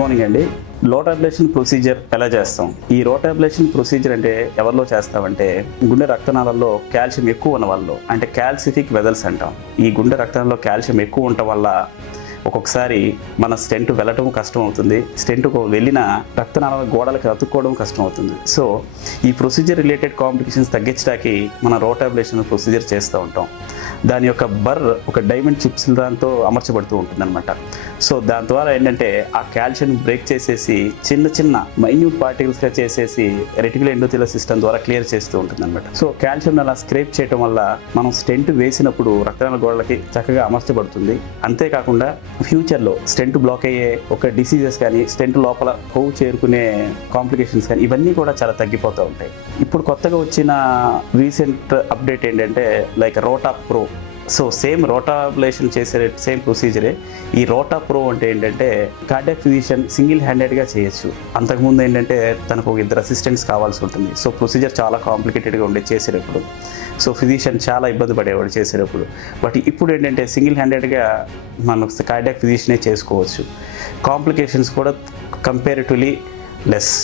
Morning అండి. రోటాబ్లేషన్ procedure ఎలా చేస్తాం? ఈ రోటాబ్లేషన్ ప్రొసీజర్ అంటే ఎవరిలో చేస్తామంటే గుండె రక్తనాళాల్లో కాల్షియం ఎక్కువ ఉన్న వాళ్ళు, అంటే కాల్సిఫిక్ వెజల్స్ అంటాం. ఈ గుండె రక్తంలో కాల్షియం ఎక్కువ ఉండటం వల్ల ఒక్కొక్కసారి మన స్టెంట్ వెళ్ళటం కష్టం అవుతుంది. స్టెంట్కు వెళ్ళిన రక్తనాళాల గోడలకు అతుక్కోవడం కష్టం అవుతుంది. సో ఈ ప్రొసీజర్ రిలేటెడ్ కాంప్లికేషన్స్ తగ్గించడానికి మన రోటాబ్లేషన్ ప్రొసీజర్ చేస్తూ ఉంటాం. దాని యొక్క బర్ ఒక డైమండ్ చిప్స్ దాంతో అమర్చబడుతూ ఉంటుంది అనమాట. సో దాని ద్వారా ఏంటంటే ఆ కాల్షియం బ్రేక్ చేసేసి చిన్న చిన్న మైన్యూట్ పార్టికల్స్గా చేసేసి రెటికులర్ ఎండోథెలియల్ సిస్టమ్ ద్వారా క్లియర్ చేస్తూ ఉంటుంది అనమాట. సో కాల్షియం అలా స్క్రేప్ చేయడం వల్ల మనం స్టెంట్ వేసినప్పుడు రక్తనాళ గోడలకి చక్కగా అమర్చబడుతుంది. అంతేకాకుండా ఫ్యూచర్లో స్టెంట్ బ్లాక్ అయ్యే ఒక డిసీజెస్ కానీ, స్టెంట్ లోపల కొవ్వు చేరుకునే కాంప్లికేషన్స్ కానీ ఇవన్నీ కూడా చాలా తగ్గిపోతూ ఉంటాయి. ఇప్పుడు కొత్తగా వచ్చిన రీసెంట్ అప్డేట్ ఏంటంటే లైక్ రోటా ప్రో. సో సేమ్ రోటాబ్లేషన్ చేసే సేమ్ ప్రొసీజరే. ఈ రోటా ప్రో అంటే ఏంటంటే కార్డియాక్ ఫిజిషియన్ సింగిల్ హ్యాండెడ్గా చేయొచ్చు. అంతకుముందు ఏంటంటే తనకు ఒక ఇద్దరు అసిస్టెంట్స్ కావాల్సి ఉంటుంది. సో ప్రొసీజర్ చాలా కాంప్లికేటెడ్గా ఉండే చేసేటప్పుడు. సో ఫిజిషియన్ చాలా ఇబ్బంది పడేవాడు చేసేటప్పుడు. బట్ ఇప్పుడు ఏంటంటే సింగిల్ హ్యాండెడ్గా మనం కార్డియాక్ ఫిజిషియనే చేసుకోవచ్చు. కాంప్లికేషన్స్ కూడా కంపారిటివ్లీ లెస్.